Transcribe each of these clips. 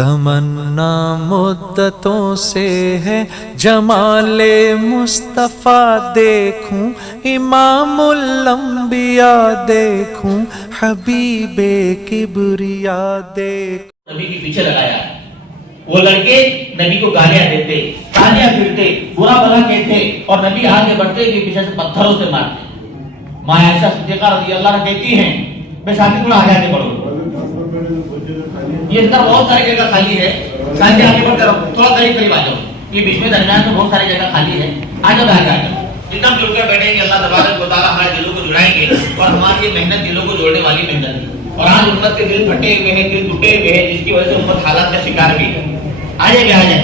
تمنا مدتوں سے ہے جمال مصطفیٰ دیکھوں، امام الانبیاء دیکھوں، حبیب کبریا دیکھوں۔ نبی کے پیچھے لگایا وہ لڑکے نبی کو گالیاں دیتے، تالیاں پھرتے، برا بھلا کہتے، اور نبی آگے بڑھتے کہ پیچھے سے پتھروں سے مارتے۔ ماں عائشہ صدیقہ رضی اللہ عنہا کہتی ہیں، میں ساتھی تھوڑا آگے آگے بڑھوں، یہ اندر بہت ساری جگہ خالی ہے، ساتھی آگے بڑھ کر تھوڑا قریب قریب آ جاؤ، یہ بیچ میں درمیان میں بہت ساری جگہ خالی ہے، آ جاؤ آگے آ جاؤ۔ جتنا جڑ کر بیٹھیں گے اللہ تبارک و تعالیٰ ہمارے دلوں کو جڑائیں گے، اور ہماری یہ محنت دلوں کو جوڑنے والی محنت ہے۔ اور آج امت کے دل پھٹے ہوئے ہیں، دل ٹوٹے ہوئے ہیں، جس کی وجہ سے امت حالات کا شکار بھی ہے۔ آ جائے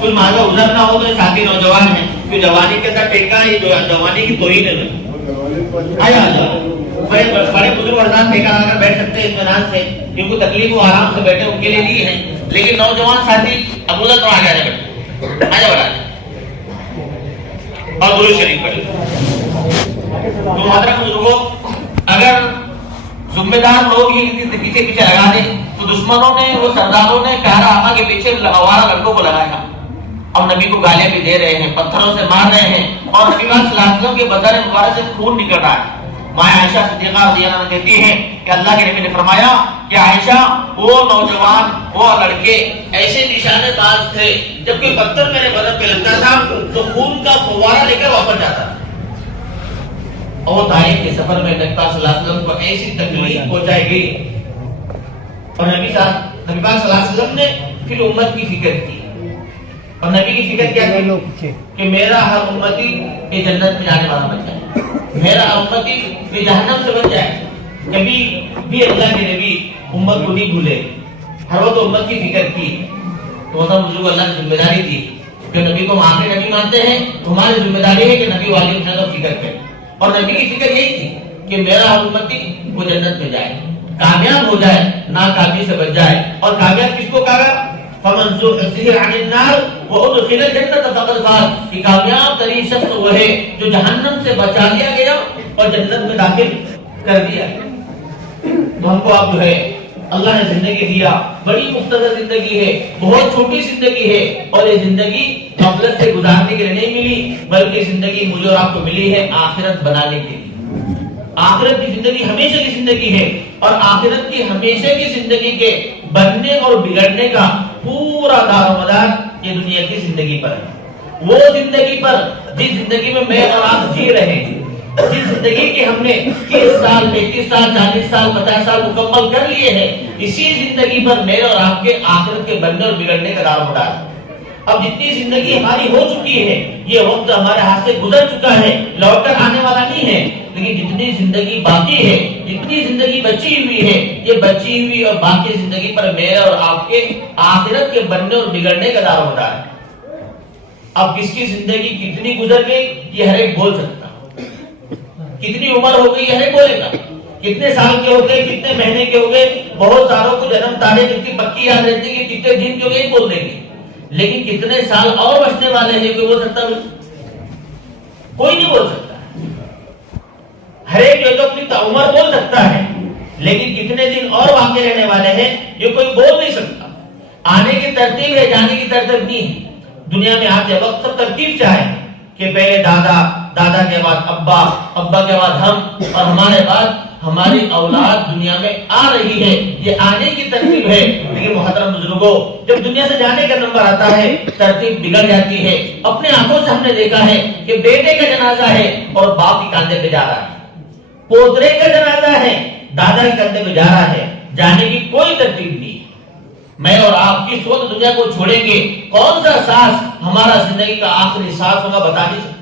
کچھ مانگا ادھر نہ ہو تو یہ ساتھی نوجوان ہیں کہ جوانی کے اندر ٹیکا ہے، جو جوانی کی توہین ہے۔ بڑے بزرگ ارزان ٹیکا لگا کر بیٹھ سکتے ہیں اطمینان سے، جن کو تکلیف ہو آرام سے بیٹھے ان کے لیے لیے ہیں، لیکن نوجوان ساتھی ابو ذر تو آگے آ بیٹھے، آ جا اور درود شریف پڑھیں۔ تو محترم بزرگوں، اگر ذمہ دار لوگ ہی پیچھے پیچھے لگا دیں تو دشمنوں نے، وہ سرداروں نے کہرا آما کے پیچھے آوارہ لڑکوں کو لگایا، اور نبی کو گالیاں بھی دے رہے ہیں، پتھروں سے مار رہے ہیں، اور نبی صلی اللہ علیہ وسلم کے بدن مبارک سے خون نکل رہا ہے۔ ماں عائشہ صدیقہ رضی اللہ عنہا کہتی ہیں کہ اللہ کے نبی نے فرمایا کہ عائشہ، وہ نوجوان، وہ لڑکے ایسے نشانے باز تھے، جب کوئی پتھر میرے بدن پہ لگتا تھا تو خون کا فوارہ لے کر واپس جاتا تھا۔ اور طائف کے سفر میں نبی پاک صلی اللہ علیہ وسلم کو ایسی تکلیف پہنچائی گئی، اور نبی پاک صلی اللہ علیہ وسلم نے پھر امت کی فکر کی، اور نبی کی فکر کیا تھی کہ میرا ہر امتی یہ جنت میں جانے والا بن جائے، میرا امتی یہ جہنم سے بچ جائے۔ کبھی بھی اللہ کے نبی امت کو نہیں بھولے، ہر وقت امت کی فکر کی۔ تو بزرگ اللہ کی ذمہ داری تھی کہ نبی کو ہم آخری نبی مانتے ہیں تو ہماری ذمہ داری ہے کہ نبی والی فکر کریں، اور نبی کی فکر یہی تھی کہ میرا ہر امتی وہ جنت میں جائے، کامیاب ہو جائے، ناکامی سے بچ جائے۔ اور کامیاب کس کو کہا؟ فمن زحزح عن النار وادخل الجنة فقد فاز، کہ کامیاب ترین شخص وہ ہے جو جہنم سے بچا لیا گیا اور جنت میں داخل کر دیا۔ تو ہم کو اب جو ہے اللہ نے زندگی دیا، بڑی مختصر زندگی ہے، بہت چھوٹی زندگی ہے، اور یہ زندگی غفلت سے گزارنے کے لیے نہیں ملی، بلکہ زندگی مجھے اور آپ کو ملی ہے آخرت بنانے کے لیے۔ آخرت کی زندگی ہمیشہ کی زندگی ہے، اور آخرت کی ہمیشہ کی زندگی کے بننے اور بگڑنے کا پورا دار و مدار یہ دنیا کی زندگی پر ہے۔ وہ زندگی پر جس زندگی میں میں اور آپ جی رہے ہیں، جس زندگی کے ہم نے 30 سال 35 سال 40 سال 50 سال مکمل کر لیے ہیں، اسی زندگی پر میرے اور آپ کے آخرت کے بننے اور بگڑنے کا دار و مدار ہے۔ اب جتنی زندگی ہماری ہو چکی ہے، یہ وقت ہمارے ہاتھ سے گزر چکا ہے، لوٹ کر آنے والا نہیں ہے، لیکن جتنی زندگی باقی ہے، جتنی زندگی بچی ہوئی ہے، یہ بچی ہوئی اور باقی زندگی پر میرے اور آپ کے آخرت کے بننے اور بگڑنے کا دار و مدار ہے۔ اب کس کی زندگی کتنی گزر گئی یہ ہر ایک بول سکتا، کتنی عمر ہو گئی یہ ہر ایک بولے گا، کتنے سال کے ہو گئے، کتنے مہینے کے ہو گئے، بہت ساروں کو جنم تاریخ اتنی پکی یاد رہتی ہے کہ کتنے دن کے ہو گئے بول دیں گے، لیکن کتنے سال اور بچنے والے ہیں کوئی بول سکتا ہے؟ کوئی نہیں بول سکتا۔ ہر ایک جو تو اپنی عمر بول سکتا ہے، لیکن کتنے دن اور باقی رہنے والے ہیں یہ کوئی بول نہیں سکتا۔ آنے کی ترتیب ہے، جانے کی ترتیب نہیں ہے۔ دنیا میں آتے وقت سب ترتیب سے آئے کہ پہلے دادا، دادا کے بعد ابا، ابا کے بعد ہم، اور ہمارے بعد ہماری اولاد دنیا میں آ رہی ہے، یہ آنے کی ترتیب ہے۔ لیکن محترم بزرگوں، جب دنیا سے جانے کا نمبر آتا ہے ترتیب بگڑ جاتی ہے۔ اپنے آنکھوں سے ہم نے دیکھا ہے کہ بیٹے کا جنازہ ہے اور باپ کے کاندھے پہ جا رہا ہے، پوترے کا جنازہ ہے دادا کے کاندھے پہ جا رہا ہے، جانے کی کوئی ترتیب نہیں۔ میں اور آپ کس وقت دنیا کو چھوڑیں گے، کون سا سانس ہمارا زندگی کا آخری سانس ہوگا بتا نہیں سکتے۔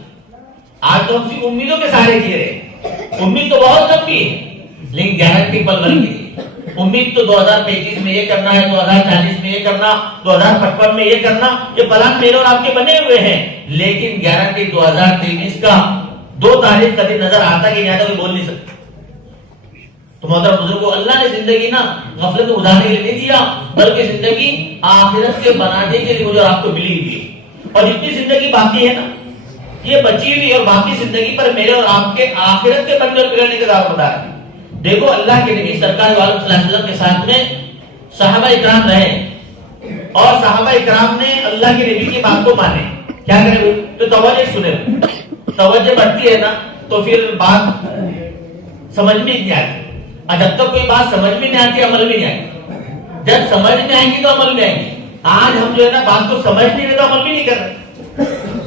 آج تو ہم صرف امیدوں کے سہارے جی رہے ہیں، امید تو بہت لمبی ہے لیکن گارنٹی پل بن گئی۔ امید تو 2035 میں یہ کرنا ہے، 2040 میں یہ کرنا، 2055 میں یہ کرنا، یہ پلان میرے اور آپ کے بنے ہوئے ہیں، لیکن گارنٹی 2023 کا 2 تاریخ کبھی نظر آتا کہ یہاں کوئی بول نہیں سکتا۔ تو محترم بزرگوں، اللہ نے زندگی نا غفلت میں گزارنے کے لیے نہیں دیا، بلکہ زندگی آخرت کے بنانے کے لیے مجھے آپ کو ملی ہوئی ہے۔ اور جتنی زندگی باقی ہے نا، یہ بچی ہوئی اور باقی زندگی پر میرے اور آپ کے آخرت کے بننے اور بگڑنے کا دار و مدار ہے۔ دیکھو اللہ کے نبی سرکار عالم صلی اللہ علیہ وسلم کے ساتھ میں صحابہ اکرام رہے، اور صحابہ اکرام نے اللہ کے نبی کی بات کو مانے. کیا کرے وہ تو توجہ سنے, توجہ بڑھتی ہے نا تو پھر بات سمجھ میں نہیں آتی. اور جب تک کوئی بات سمجھ میں نہیں آتی عمل میں نہیں آتی. جب سمجھ میں آئے گی تو عمل میں آئے گی. آج ہم جو ہے نا بات کو سمجھ نہیں رہے تو عمل بھی نہیں کر رہے.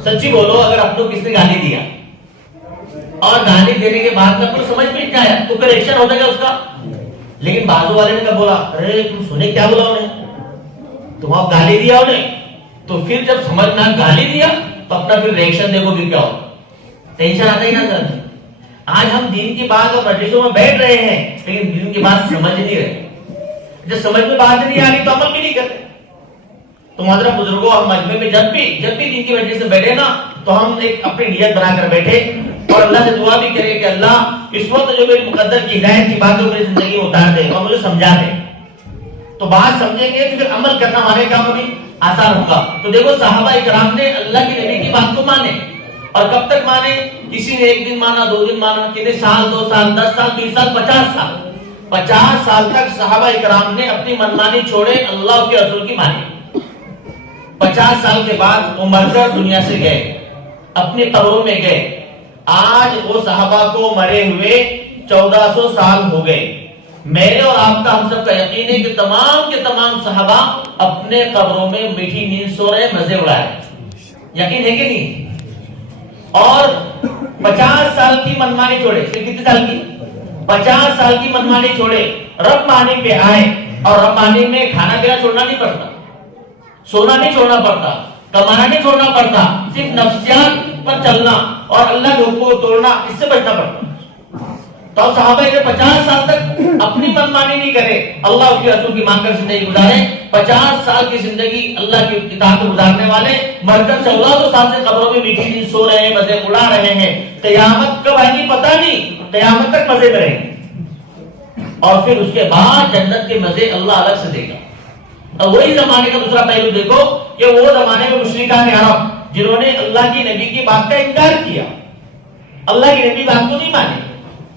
سچی بولو, اگر آپ کو کس نے گالی دیا اور گالی دینے کے بعد میں سمجھ میں نہیں آیا تو کریکشن ہوتا کیا اس کا؟ لیکن بازو والے نے کیا بولا, ارے تم سنے کیا بولا انہیں, تم آپ گالی دیا انہیں, تو پھر جب سمجھ میں گالی دیا تو اپنا پھر ریئیکشن دیکھو پھر کیا ہو, ٹینشن آتا ہی نہ سر. آج ہم دین کی بات اور مجلسوں میں بیٹھ رہے ہیں لیکن دین کی بات سمجھ نہیں رہے. جب سمجھ میں بات نہیں آ رہی تو عمل بھی نہیں کرتے. تو محترم بزرگوں, ہم مجمع میں جب بھی دین کی وجہ سے بیٹھے نا تو ہم ایک اپنی نیت بنا کر بیٹھے اور اللہ سے دعا بھی کرے کہ اللہ اس وقت جو میری مقدر کی ہدایت کی باتیں میری زندگی میں اتار دے اور مجھے سمجھا دے. تو بات سمجھیں گے تو پھر عمل کرنا ہمارے کام بھی آسان ہوگا. تو دیکھو صحابہ اکرام نے اللہ کے نبی کی بات کو مانے, اور کب تک مانے؟ کسی نے ایک دن مانا, 2 دن مانا, کتنے سال, 2 سال, 10 سال, 20 سال, 50 سال. 50 سال تک صحابہ اکرام نے اپنی منمانی چھوڑے, اللہ کے رسول کی مانی. 50 سال کے بعد وہ مر کر دنیا سے گئے, اپنی قبروں میں گئے. آج وہ صحابہ کو مرے ہوئے 1400 سال ہو گئے. میرے اور آپ کا, ہم سب کا یقین ہے کہ تمام کے تمام صحابہ اپنے قبروں میں میٹھی نیند سو رہے, مزے اڑا رہے. یقین ہے کہ نہیں؟ اور 50 سال کی منمانی چھوڑے. کتنے سال کی؟ 50 سال کی منمانی چھوڑے, رب مانی پہ آئے. اور رب مانی میں کھانا پینا چھوڑنا نہیں پڑتا, سونا نہیں چھوڑنا پڑتا, کمانا نہیں چھوڑنا پڑتا, صرف نفسیات پر چلنا اور اللہ کے حکم کو توڑنا, اس سے بچنا پڑتا. تو صحابہ کے 50 سال تک اپنی منمانی نہیں کرے, اللہ کے رسول کی مان کر زندگی گزارے. 50 سال کی زندگی اللہ کی اطاعت میں گزارنے والے مر کر 1400 سال سے قبروں میں میٹھی نیند سو رہے ہیں, مزے اڑا رہے ہیں. قیامت کب آئے گی پتہ نہیں, قیامت تک مزے میں رہیں گے اور پھر اس کے بعد جنت کے مزے اللہ الگ سے دے گا. اور وہی زمانے کا دوسرا پہلو دیکھو کہ وہ زمانے میں مشرکان عرب جنہوں نے اللہ کی نبی کی بات کا انکار کیا, اللہ کی نبی بات کو نہیں مانے.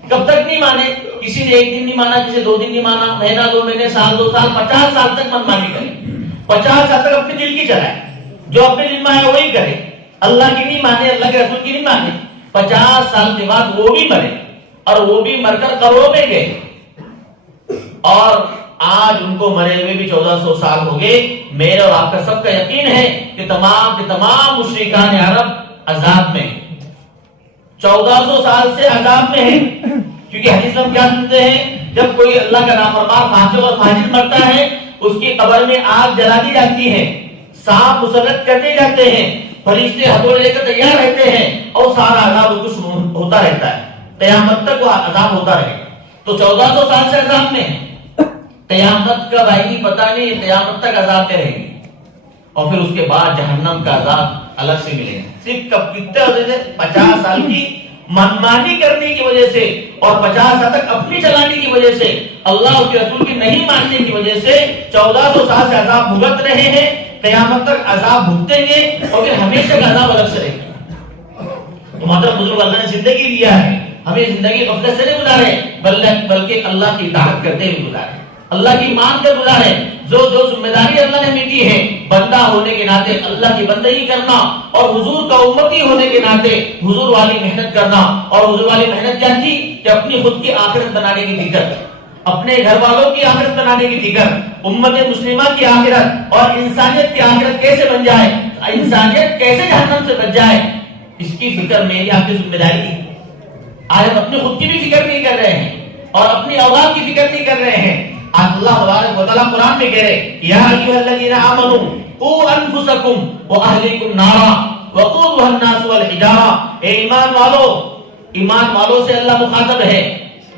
کب تک نہیں مانے؟ کسی نے 1 دن نہیں مانا, کسی 2 دن نہیں مانا, مہینہ 2 مہینے, سال 2 سال, 50 سال تک منمانی کرے. 50 سال تک اپنے دل کی چلائے, جو اپنے دل میں آئے وہی کرے, اللہ کی نہیں مانے, اللہ کے رسول کی نہیں مانے. 50 سال کے بعد وہ بھی مرے اور وہ بھی مر کر قبروں میں گئے. اور آج ان کو مرے ہوئے بھی 1400 سال ہو گئے. میرے اور آپ کا سب کا یقین ہے کہ تمام کے تمام مشرکان عرب عذاب میں, 1400 سال سے عذاب میں ہے. کیونکہ حدیث میں ہم کیا سنتے ہیں, جب کوئی اللہ کا نافرمان فاسق اور فاجر مرتا ہے اس کی قبر میں آگ جلا دی جاتی ہے, سانپ مسلط کرتے جاتے ہیں, فرشتے ہتھوڑے لے کر تیار رہتے ہیں اور سارا عذاب اس کو ہوتا رہتا ہے. قیامت تک وہ عذاب ہوتا رہے. تو 1400 سال سے عذاب میں ہے. قیامت کب آئے گی پتہ نہیں, قیامت تک عذاب میں رہے گی. اور پھر اس کے بعد جہنم کا عذاب الگ سے ملے گا. صرف کب کتنے وجہ سے 50 سال کی منمانی کرنے کی وجہ سے اور 50 سال تک اپنی چلانے کی وجہ سے, اللہ اس کے رسول کی نہیں ماننے کی وجہ سے 1400 سال سے عذاب بھگت رہے ہیں. قیامت تک عذاب بھگتیں گے اور پھر ہمیشہ کا عذاب الگ سے رہے گا. تو محترم بزرگ, اللہ نے زندگی دیا ہے, ہمیں زندگی غفلت سے نہیں گزارے بلکہ اللہ کی اطاعت کرتے ہوئے گزارے, اللہ کی مان کر گزارے. جو ذمہ داری اللہ نے ہمیں دی ہے, بندہ ہونے کے ناطے اللہ کی بندگی کرنا اور حضور کا امتی ہونے کے ناطے حضور والی محنت کرنا. اور حضور والی محنت کیا تھی کہ اپنی خود کی آخرت بنانے کی فکر, اپنے گھر والوں کی آخرت بنانے کی فکر, امت مسلمہ کی آخرت اور انسانیت کی آخرت کیسے بن جائے, انسانیت کیسے جہنم سے بچ جائے, اس کی فکر میری آپ کی ذمہ داری ہے. آج ہم اپنی خود کی بھی فکر نہیں کر رہے ہیں اور اپنی اولاد کی فکر نہیں کر رہے ہیں. اللہ تبارک و تعالی قرآن میں کہہ رہے, یا ایھا الذین آمنوا قوا انفسکم واہلیکم نارا وقودها الناس والحجارہ. اے ایمان والو, ایمان والوں سے اللہ مخاطب ہے,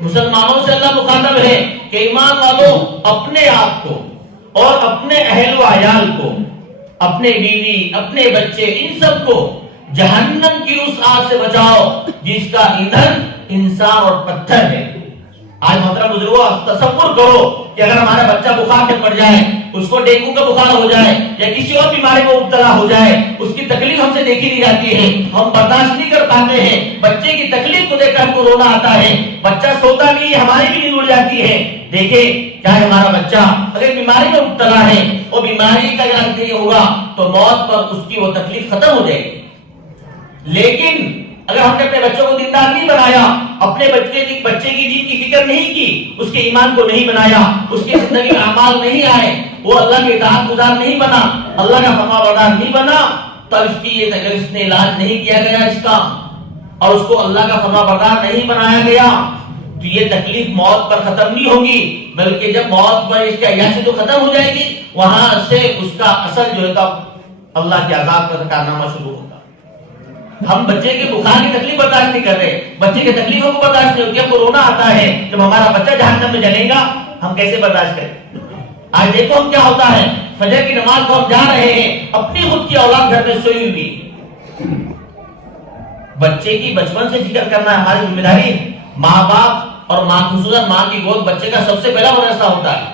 مسلمانوں سے اللہ مخاطب ہے کہ ایمان والو اپنے آپ کو اور اپنے اہل و عیال کو, اپنے بیوی, اپنے بچے, ان سب کو جہنم کی اس آگ سے بچاؤ جس کا ایندھن انسان اور پتھر ہے. آج محترم بزرگوں, تصور کرو کہ اگر ہمارا بچہ بخار میں پڑ جائے, اس کو ڈینگو کا بخار ہو جائے یا کسی اور بیماری میں مبتلا ہو جائے, اس کی تکلیف ہم سے دیکھی نہیں جاتی ہے, ہم برداشت نہیں کر پاتے ہیں. بچے کی تکلیف کو دیکھ کر ہم کو رونا آتا ہے, بچہ سوتا نہیں, ہماری بھی نیند اڑ جاتی ہے. دیکھیں چاہے ہمارا بچہ اگر بیماری میں مبتلا ہے اور بیماری کا علاج نہیں ہوگا تو موت پر اس کی وہ تکلیف ختم ہو جائے گی. لیکن اگر ہم نے اپنے بچوں کو دیندار نہیں بنایا، اپنے بچے کی دین کی فکر نہیں کی، اس کے ایمان کو نہیں بنایا، اس کی زندگی میں اعمال نہیں آئے، وہ اللہ کے اطاعت گزار نہیں بنا، اللہ کا فرما بردار نہیں بنا، تب اس نے علاج نہیں کیا گیا اس کا، اور اس کو اللہ کا فرما بردار نہیں بنایا گیا، تو یہ تکلیف موت پر ختم نہیں ہوگی، بلکہ جب موت پر اس کی عیاشی تو ختم ہو جائے گی، وہاں سے اس کا اثر جو ہے تب اللہ کے عذاب کا کارنامہ شروع ہوگا. ہم بچے کے بخار کی تکلیف برداشت نہیں کر رہے، بچے کی تکلیفوں کو برداشت نہیں ہوتی. جب کورونا آتا ہے، جب ہمارا بچہ جہنم میں جلے گا، ہم کیسے برداشت کریں؟ آج دیکھو ہم کیا ہوتا ہے، فجر کی نماز کو ہم جا رہے ہیں، اپنی خود کی اولاد گھر میں سوئی ہوئی. بچے کی بچپن سے فکر کرنا ہماری ذمہ داری ہے. ماں باپ اور ماں، خصوصاً ماں کی گود بچے کا سب سے پہلا مدرسہ ہوتا ہے.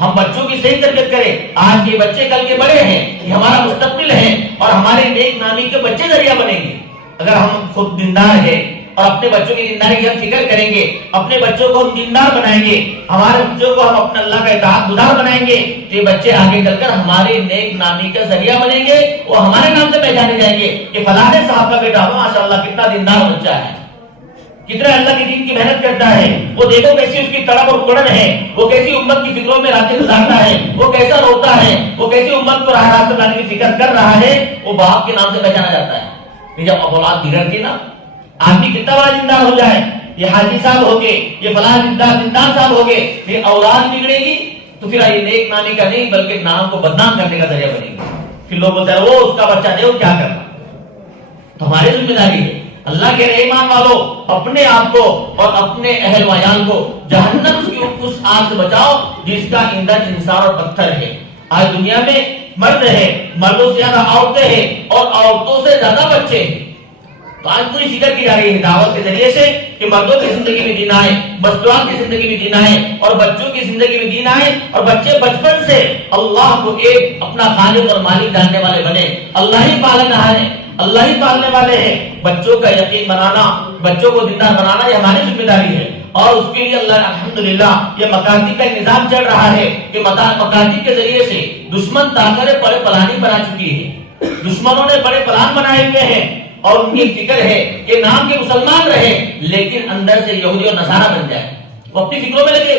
ہم بچوں کی صحیح تربیت کریں. آج کے بچے کل کے بڑے ہیں، یہ ہمارا مستقبل ہے، اور ہمارے نیک نامی کے بچے ذریعہ بنیں گے. اگر ہم خود دیندار ہیں اور اپنے بچوں کی دینداری کی ہم فکر کریں گے، اپنے بچوں کو ہم دیندار بنائیں گے، ہمارے بچوں کو ہم اپنا اللہ کا اطاعت گزار بنائیں گے، تو یہ بچے آگے چل کر ہمارے نیک نامی کا ذریعہ بنیں گے، وہ ہمارے نام سے پہچانے جائیں گے کہ فلاں صاحب کا بیٹا ہو، ماشاءاللہ کتنا دیندار بچہ ہے، کتنا اللہ کی دین کی محنت کرتا ہے، وہ دیکھو کیسی اس کی تڑپ اور کڑن ہے، وہ کیسی امت کی فکروں میں راتیں گزارتا ہے، وہ کیسا روتا ہے، وہ کیسی امت کو راہ راست لانے کی فکر کر رہا ہے، وہ باپ کے نام سے پہچانا جاتا ہے. جب اولاد بگڑتی نا، آدمی کتنا بڑا دیندار ہو جائے، یہ حاجی صاحب ہو گئے، یہ فلاں دیندار صاحب ہو گئے، پھر اولاد بگڑے گی تو پھر یہ نیک نامی کا نہیں بلکہ نام کو بدنام کرنے کا ذریعہ بنے گا. پھر لوگ بولتے ہیں وہ اس کا بچہ دے، وہ کیا کرنا. تو ہماری ذمہ داری ہے، اللہ کے ایمان والو، اپنے آپ کو اور اپنے اہل و عیال کو جہنم کی اس آگ سے بچاؤ جس کا ایندھن انسان اور پتھر ہے. آج دنیا میں مرد ہے، مردوں سے زیادہ عورتیں ہیں، اور عورتوں سے زیادہ بچے ہیں. تو آج پوری فکر کی جا رہی ہے دعوت کے ذریعے سے کہ مردوں کی زندگی میں دین آئے، مزدوران کی زندگی میں دین آئے، اور بچوں کی زندگی میں دین آئے، اور بچے بچپن سے اللہ کو ایک اپنا خالق اور مالک جاننے والے بنے. اللہ ہی پالنا ہے، اللہ ہی پالنے والے ہیں. بچوں کا یقین بنانا، بچوں کو دیندار بنانا یہ ہماری ذمہ داری ہے، اور اس کے لیے اللہ الحمدللہ یہ مکاتب کا نظام چل رہا ہے کہ مکاتب کے ذریعے سے دشمن طاقتیں بڑے پلانی بنا چکی ہے. دشمنوں نے بڑے پلان بنائے ہوئے ہیں، اور ان کی فکر ہے کہ نام کے مسلمان رہے لیکن اندر سے یہودی اور نصارہ بن جائے. وہ اپنی فکروں میں لگے.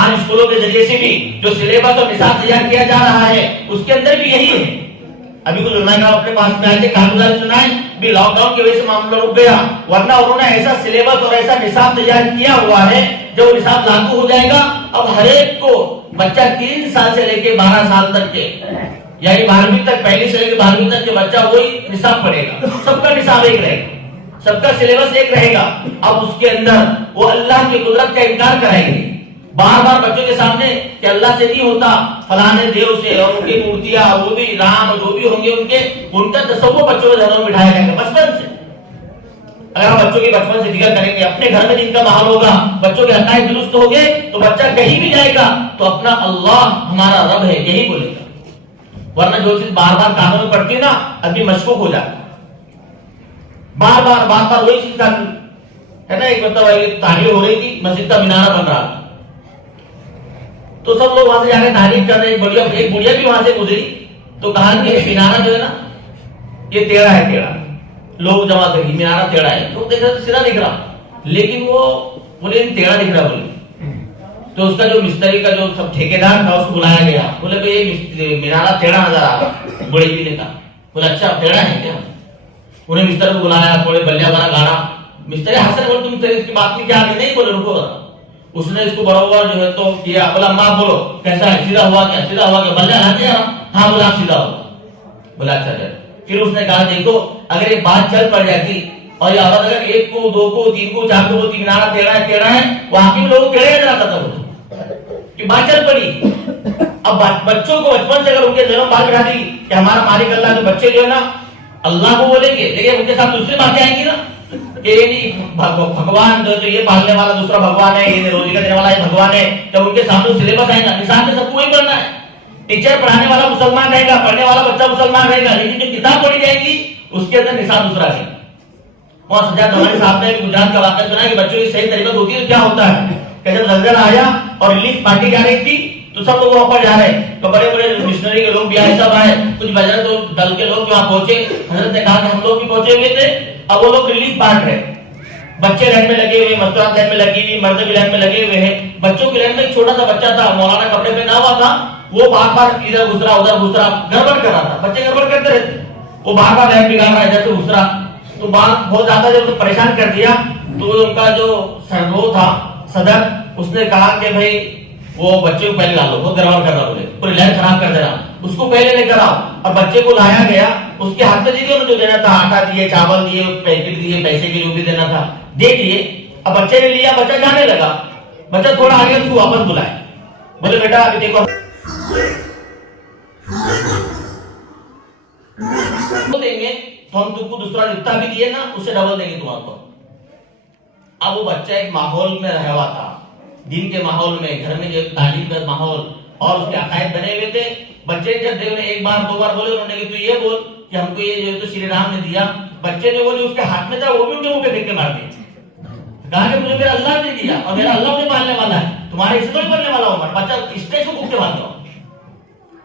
آج اسکولوں کے ذریعے سے بھی جو سلیبس اور نصاب تیار کیا جا رہا ہے اس کے اندر بھی یہی ہے. ابھی کچھ علماء کرام اپنے پاس میں آئے تھے، کارگزار سنائیں بھی لاک ڈاؤن کی وجہ سے معاملہ رک گیا، ورنہ انہوں نے ایسا سلیبس اور ایسا نصاب تیار کیا ہوا ہے جو نصاب لاگو ہو جائے گا. اب ہر ایک کو بچہ 3 سال سے لے کے 12 سال تک کے، یعنی 12ویں تک، پہلی سے لے کے 12ویں تک کے بچہ وہی نصاب پڑھے گا. سب کا نصاب ایک رہے گا، سب کا سلیبس ایک رہے گا. اب اس کے اندر وہ اللہ کی قدرت کا انکار کرائیں گے بار بار بچوں کے سامنے کہ اللہ سے نہیں ہوتا، فلانے دیو سے، اور ان کی مورتیاں، وہ بھی رام، جو بھی ہوں گے ان کا تصور بچوں کے ذہنوں میں بٹھایا جائے گا بچپن سے. اگر ہم بچوں کی بچپن سے فکر کریں گے، اپنے گھر میں جن کا ماحول ہوگا، بچوں کے عقائد درست ہو گئے تو بچہ کہیں بھی جائے گا تو اپنا اللہ ہمارا رب ہے یہی بولے گا. ورنہ جو چیز بار بار کانوں میں پڑتی ہے نا، آدمی مشکوک ہو جاتا ہے. بار بار وہی چیز ہے نا. ایک مطلب تعمیر ہو رہی تھی، مسجد کا مینارہ بن رہا تھا، تو سب لوگ وہاں سے جا کے تعریف کر رہے ہیں. ایک بڑھیا بھی وہاں سے گزری تو کہا کہ یہ مینارہ جو ہے نا یہ ٹیڑھا ہے، ٹیڑھا. لوگ جمع کر مینارہ ٹیڑھا ہے، تو دیکھ رہا سیدھا دکھ رہا، لیکن وہ بولے ٹیڑھا دکھ رہا بولے. تو اس کا جو مستری کا جو سب ٹھیکیدار تھا اس کو بلایا گیا، بولے بھائی یہ مینارہ ٹیڑھا نظر آ رہا. بڑے جی نے کہا، بولے اچھا ٹیڑھا ہے کیا. انہیں مستری کو بلایا، تھوڑے بلیا بنا گاڑا. مستری حسن بولے تم اس کی بات میں کیا آگے نہیں بولے، رکو. اس نے اس کو بڑا ہوا جو ہے تو کیا، بولا ماں بولو کیسا ہے، سیدھا ہوا کیا، سیدھا ہوا کیا. بلیا نہ دیا، ہاں بولا سیدھا ہوا. بولا اچھا جائے. پھر اس نے کہا دیکھو اگر یہ بات چل پڑ جاتی اور یہ عورت اگر 1 کو 2 کو 3 کو 4 کو بولتی مینارہ ٹیڑھا ہے، وہاں کے لوگ ٹیڑھے نظر آتا تھا کہ بات چل پڑی. اب بچوں کو بچپن سے اگر ان کے ذہنوں میں بات بٹھا دی کہ ہمارا مالک اللہ، تو بچے جو ہے نا اللہ کو بولیں گے، لیکن ان کے ساتھ دوسری باتیں آئیں گی نا کہ بھگوان جو یہ پالنے والا دوسرا بھگوان ہے، یہ روزی کا دینے والا یہ بھگوان ہے. جب ان کے سامنے سلیبس آئے گا، نصاب میں سب کو وہی پڑھنا ہے. ٹیچر پڑھانے والا مسلمان رہے گا، پڑھنے والا بچہ مسلمان رہے گا، لیکن جو کتاب پڑھی جائے گی اس کے اندر نصاب دوسرا ہے. وہاں سجاد ہمارے صاحب نے گجرات کا واقعہ سنا کہ بچوں کی صحیح تربیت ہوتی ہے تو کیا ہوتا ہے کہ جب زلزلہ آیا اور ریلیف پارٹی جا رہی تھی تو سب لوگ وہاں پر جا رہے ہیں، تو بڑے بڑے مشنری کے لوگ بھی آئے، سب آئے، کچھ بجرنگ دل کے لوگ وہاں پہنچے. حضرت نے کہا کہ ہم لوگ بھی پہنچے ہوئے تھے. اب وہ لوگ ریلیف بانٹ رہے، بچے لائن میں لگے ہوئے، مستورات لائن میں لگی ہوئی، مرد بھی لائن میں لگے ہوئے ہیں. بچوں کی لائن میں ایک چھوٹا سا بچہ تھا، مولانا کپڑے پہنا ہوا تھا، وہ بار بار ادھر گھسرا ادھر گھسرا، گڑبڑ کر رہا تھا. بچے گڑبڑ کرتے رہتے، وہ بار بار لائن بگاڑ رہا ہے، ادھر سے گھسرا. تو بات بہت زیادہ جب پریشان کر دیا تو ان کا جو سرو تھا صدر، اس نے کہا کہ بھائی وہ بچے کو پہلے ڈالو، بہت گڑبڑ کر رہا، بولے پوری لائن خراب کر دے رہا، اس کو پہلے لے کر آؤ. اور بچے کو لایا گیا، اس کے ہاتھ میں دیکھیے جو دینا تھا، آٹا دیے، چاول دیے، پیکٹ دیے، پیسے کے جو بھی دینا تھا دے دیے. اب بچے نے لیا، بچہ جانے لگا. بچہ تھوڑا آگے اس کو واپس بلائے، بولے بیٹا ابھی دیکھو دیں گے تو ہم تم کو دوسرا جتنا بھی دیے نا اس سے ڈبل دیں گے تمہارے کو. اب وہ بچہ ایک ماحول میں رہا ہوا تھا، دین کے ماحول میں، گھر میں جو تعلیم کا ماحول اور اس کے عقائد بنے ہوئے تھے. بچے جب دیکھو ایک بار دو بار بولے، انہوں نے کہ تو یہ بول کہ ہم کو یہ جو تو شری رام نے دیا. بچے نے وہ جو اس کے ہاتھ میں تھا وہ بھی ان کے منہ پہ دیکھ کے مار دیا. کہا کہ مجھے میرا اللہ نے دیا اور میرا اللہ مجھے پالنے والا ہے، تمہارے اس کو نہیں بننے والا ہوگا. بچہ اسٹیج کو بھوک کے مار دو.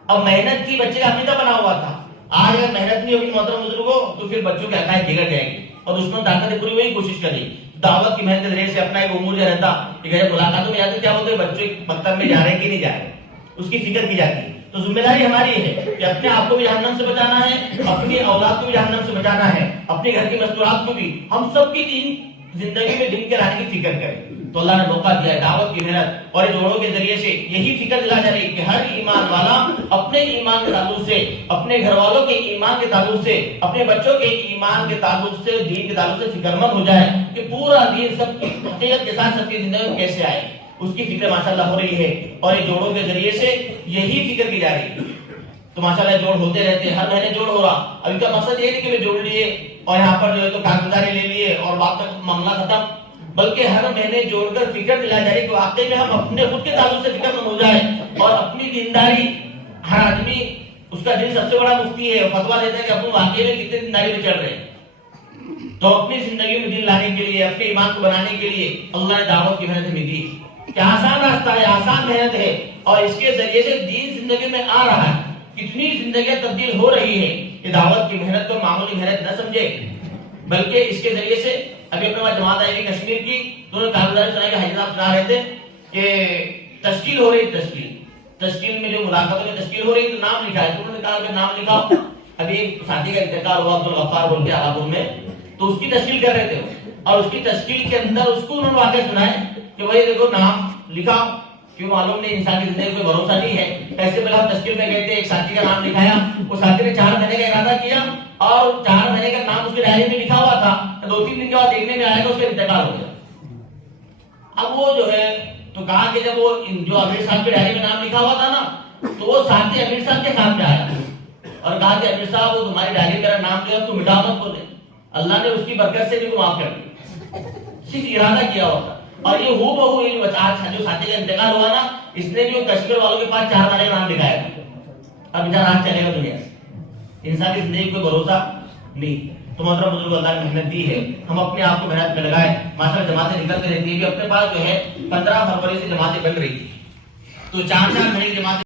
اب محنت کی بچے کا عقیدہ بنا ہوا تھا. آج اگر محنت نہیں ہوگی محترم بزرگوں تو پھر بچوں کے عقائد بگڑ جائیں گے اور دشمن طاقتیں پوری وہی کوشش کریں. دعوت کی محنت کے ذریعے سے اپنا ایک امور جو رہتا کہ ملاقاتوں میں جاتے کیا بولتے بچے مکتب میں جا رہے کہ نہیں جا رہے، اس کی فکر کی جاتی ہے. تو ذمہ داری ہماری ہے کہ اپنے آپ کو بھی جہنم سے بچانا ہے، اپنی اولاد کو بھی جہنم سے بچانا ہے، اپنے گھر کی مستورات کو بھی. ہم سب کی دین زندگی میں دین کے لانے کی فکر کریں. تو اللہ نے موقع دیا ہے دعوت کی محنت اور جوڑوں کے ذریعے سے یہی فکر دلا جا رہی کہ ہر ایمان والا اپنے ایمان کے تعلق سے، اپنے گھر والوں کے ایمان کے تعلق سے، اپنے بچوں کے ایمان کے تعلق سے، دین کے تعلق سے فکر مند ہو جائے کہ پورا دین سب کی حقیقت کے ساتھ سب کی زندگی میں کیسے آئے. اس کی فکر ماشاءاللہ ہو رہی ہے اور یہ جوڑوں کے ذریعے سے یہی فکر کی جا رہی ہے. تو ماشاءاللہ جوڑ ہوتے رہتے ہیں، ہر مہینے جوڑ ہو رہا. ابھی کا مقصد یہ نہیں کہ جوڑ لیے اور یہاں پر جو ہے تو کاغذاری لے لیے اور بات تک معاملہ ختم، بلکہ ہر مہینے جوڑ کر فکر دلا جائے کہ واقعی میں ہم اپنے خود کے تعلق سے فکر مند ہو جائے اور اپنی دینداری. ہر آدمی اس کا دل سب سے بڑا مفتی ہے، فتوا دیتا ہے کہ اپنے واقعی میں کتنے دینداری میں چل رہے ہیں. تو اپنی زندگی میں دین لانے کے لیے، اپنے ایمان کو بنانے کے لیے اللہ نے دعوت کی محنت ہمیں دی کہ آسان راستہ ہے، آسان محنت ہے اور اس کے ذریعے سے دین زندگی میں آ رہا ہے. کتنی زندگیاں تبدیل ہو رہی ہے کہ دعوت کی محنت کو معمولی محنت نہ سمجھے، بلکہ اس کے ذریعے سے ابھی اپنے پاس جماعت آئی کشمیر کی، دونوں کاغذات سنائے کہ حضرت صاحب سنا رہے تھے کہ تشکیل ہو رہی، تشکیل میں جو ملاقاتوں میں تشکیل ہو رہی تو نام لکھا ہے. تو انہوں نے کہا کہ نام لکھاؤ. ابھی ساتھی کا انتقال ہوا عبدالغفار بول کے آلابور میں، تو اس کی تشکیل کر رہے تھے اور اس کی تشکیل کے اندر اس کو انہوں نے واقعہ سنائے کہ بھائی دیکھو نام لکھاؤ، کیوں معلوم نہیں انسان کی زندگی کوئی بھروسہ نہیں ہے. ایسے پہلے ہم تشکیل میں گئے تھے، ایک ساتھی کا نام لکھایا، وہ ساتھی نے 4 مہینے کا ارادہ کیا اور 4 مہینے کا نام اس کے ڈائری میں لکھا ہوا تھا. 2-3 دن کے بعد دیکھنے میں آیا کہ اس کا انتقال ہو گیا. اب وہ جو ہے تو کہا کہ جب وہ جو امیر صاحب کے ڈائری میں نام لکھا ہوا تھا نا تو وہ ساتھی امیر صاحب کے ساتھ میں آیا اور کہا کہ امیر صاحب وہ تمہاری ڈائری میرا نام لیا اس کو مٹا مت بولے. اللہ نے اس کی برکت سے بھی کو معاف کر دیا، صرف ارادہ کیا ہوا تھا. اور یہ ہو بہو یہ جو ساتھی کا انتقال ہوا نا، اس نے بھی کشمیر والوں کے پاس 4 مہینے کا نام لکھایا تھا. اب ادھر آج چلے گا دنیا سے، انسان کی زندگی کوئی بھروسہ نہیں. تو محترم بزرگ اللہ نے محنت دی ہے، ہم اپنے آپ کو محنت میں لگائے. ماشاءاللہ جماعتیں نکلتے رہتی ہے. اپنے پاس جو ہے 15 فروری سے جماعتیں بن رہی تھی، تو 4 مہینے کی جماعتیں